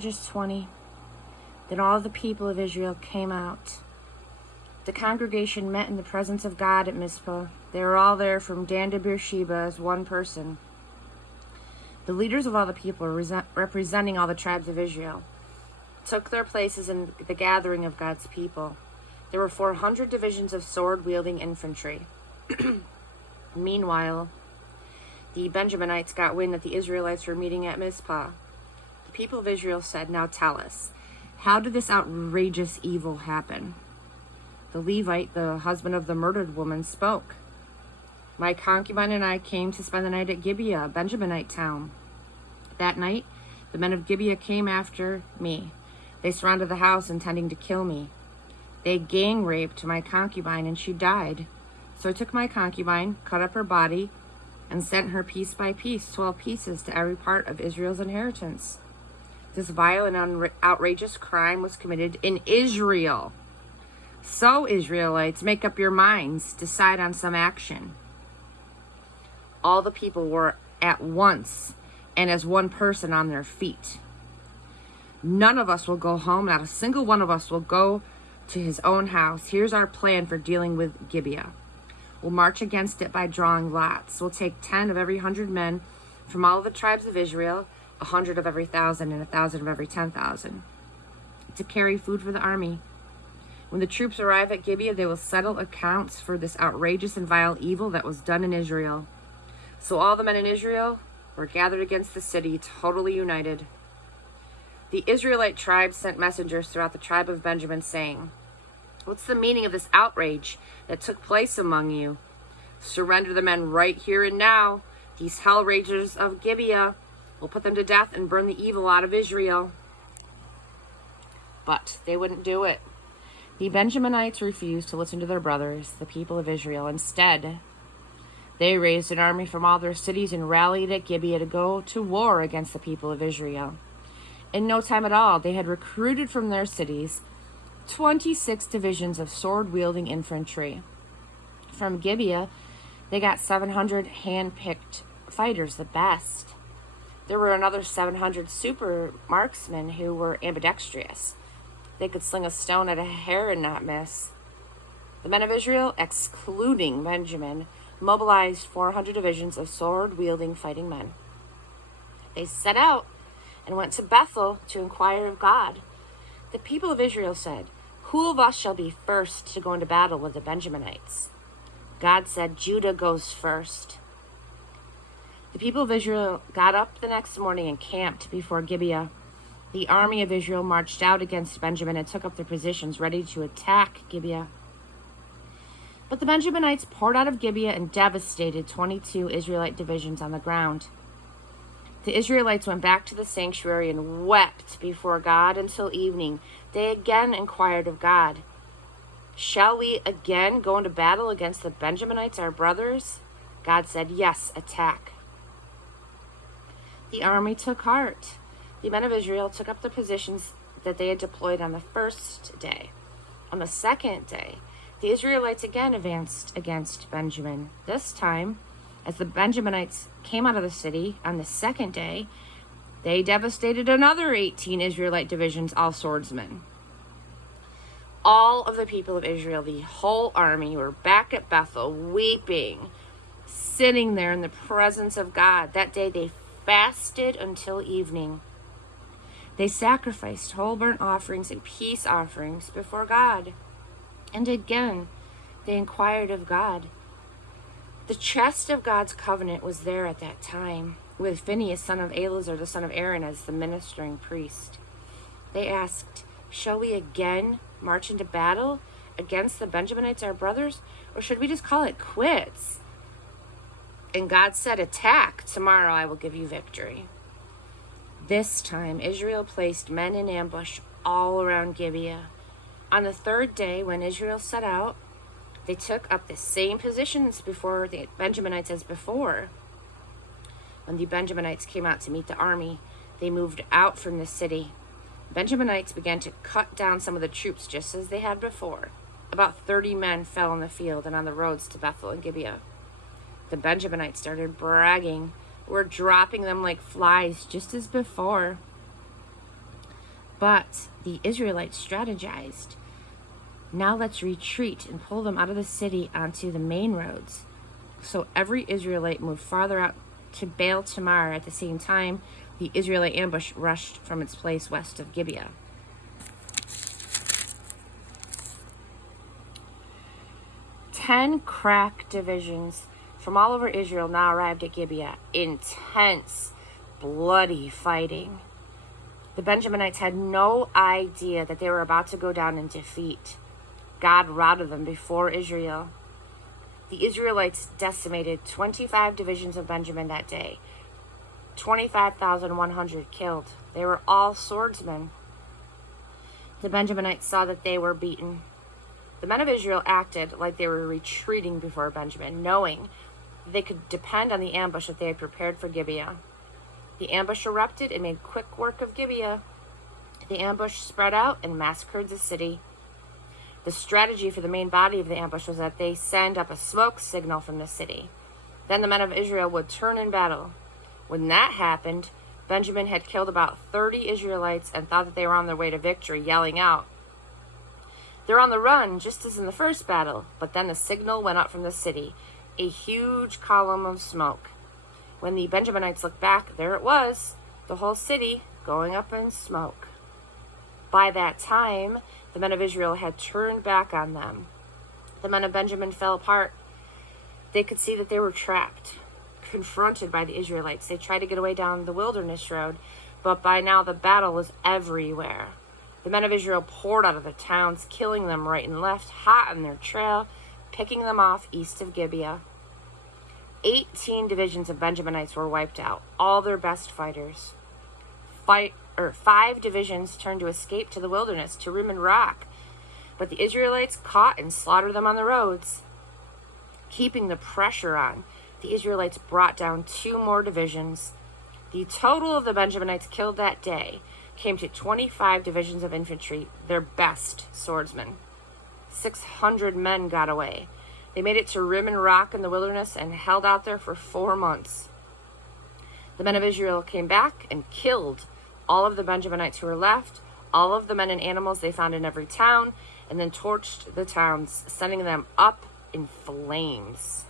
Judges 20. Then all the people of Israel came out. The congregation met in the presence of God at Mizpah. They were all there from Dan to Beersheba as one person. The leaders of all the people, representing all the tribes of Israel, took their places in the gathering of God's people. There were 400 divisions of sword-wielding infantry. Meanwhile, the Benjaminites got wind that the Israelites were meeting at Mizpah. The people of Israel said, "Now tell us, how did this outrageous evil happen?" The Levite, the husband of the murdered woman, spoke. "My concubine and I came to spend the night at Gibeah, a Benjaminite town. That night, the men of Gibeah came after me. They surrounded the house, intending to kill me. They gang raped my concubine, and she died. So I took my concubine, cut up her body, and sent her piece by piece, 12 pieces, to every part of Israel's inheritance. This vile and outrageous crime was committed in Israel. So, Israelites, make up your minds, decide on some action." All the people were at once and as one person on their feet. "None of us will go home. Not a single one of us will go to his own house. Here's our plan for dealing with Gibeah. We'll march against it by drawing lots. We'll take 10 of every 100 men from all of the tribes of Israel, 100 of every 1,000, and 1,000 of every 10,000, to carry food for the army. When the troops arrive at Gibeah, they will settle accounts for this outrageous and vile evil that was done in Israel." So all the men in Israel were gathered against the city, totally united. The Israelite tribes sent messengers throughout the tribe of Benjamin, saying, "What's the meaning of this outrage that took place among you? Surrender the men right here and now. These hell ragers of Gibeah, will put them to death and burn the evil out of Israel." But they wouldn't do it. The Benjaminites refused to listen to their brothers, the people of Israel. Instead, they raised an army from all their cities and rallied at Gibeah to go to war against the people of Israel. In no time at all, they had recruited from their cities 26 divisions of sword-wielding infantry. From Gibeah, they got 700 hand-picked fighters, the best. There were another 700 super marksmen who were ambidextrous. They could sling a stone at a hair and not miss. The men of Israel, excluding Benjamin, mobilized 400 divisions of sword-wielding fighting men. They set out and went to Bethel to inquire of God. The people of Israel said, "Who of us shall be first to go into battle with the Benjaminites?" God said, "Judah goes first." The people of Israel got up the next morning and camped before Gibeah. The army of Israel marched out against Benjamin and took up their positions, ready to attack Gibeah. But the Benjaminites poured out of Gibeah and devastated 22 Israelite divisions on the ground. The Israelites went back to the sanctuary and wept before God until evening. They again inquired of God, "Shall we again go into battle against the Benjaminites, our brothers?" God said, "Yes, attack." The army took heart. The men of Israel took up the positions that they had deployed on the first day. On the second day, the Israelites again advanced against Benjamin. This time, as the Benjaminites came out of the city on the second day, they devastated another 18 Israelite divisions, all swordsmen. All of the people of Israel, the whole army, were back at Bethel, weeping, sitting there in the presence of God. That day they fasted until evening. They sacrificed whole burnt offerings and peace offerings before God. And again, they inquired of God. The chest of God's covenant was there at that time, with Phinehas, son of Eleazar, the son of Aaron, as the ministering priest. They asked, "Shall we again march into battle against the Benjaminites, our brothers, or should we just call it quits?" And God said, "Attack. Tomorrow I will give you victory." This time, Israel placed men in ambush all around Gibeah. On the third day, when Israel set out, they took up the same positions before the Benjaminites as before. When the Benjaminites came out to meet the army, they moved out from the city. Benjaminites began to cut down some of the troops just as they had before. About 30 men fell in the field and on the roads to Bethel and Gibeah. The Benjaminites started bragging, "We're dropping them like flies, just as before." But the Israelites strategized. Now let's retreat and pull them out of the city onto the main roads. So every Israelite moved farther out to Baal Tamar. At the same time, the Israelite ambush rushed from its place west of Gibeah. 10 crack divisions from all over Israel now arrived at Gibeah. Intense, bloody fighting. The Benjaminites had no idea that they were about to go down in defeat. God routed them before Israel. The Israelites decimated 25 divisions of Benjamin that day. 25,100 killed. They were all swordsmen. The Benjaminites saw that they were beaten. The men of Israel acted like they were retreating before Benjamin, knowing they could depend on the ambush that they had prepared for Gibeah. The ambush erupted and made quick work of Gibeah. The ambush spread out and massacred the city. The strategy for the main body of the ambush was that they send up a smoke signal from the city. Then the men of Israel would turn in battle. When that happened, Benjamin had killed about 30 Israelites and thought that they were on their way to victory, yelling out, "They're on the run, just as in the first battle." But then the signal went up from the city, a huge column of smoke. When the Benjaminites looked back, there it was, the whole city going up in smoke. By that time, the men of Israel had turned back on them. The men of Benjamin fell apart. They could see that they were trapped. Confronted by the Israelites, they tried to get away down the wilderness road, but by now the battle was everywhere. The men of Israel poured out of the towns, killing them right and left, hot on their trail, picking them off east of Gibeah. 18 divisions of Benjaminites were wiped out, all their best fighters. 5 divisions turned to escape to the wilderness, to Rimmon Rock, but the Israelites caught and slaughtered them on the roads. Keeping the pressure on, the Israelites brought down 2 more divisions. The total of the Benjaminites killed that day came to 25 divisions of infantry, their best swordsmen. 600 men got away. They made it to Rimmon Rock in the wilderness and held out there for 4 months. The men of Israel came back and killed all of the Benjaminites who were left, all of the men and animals they found in every town, and then torched the towns, sending them up in flames.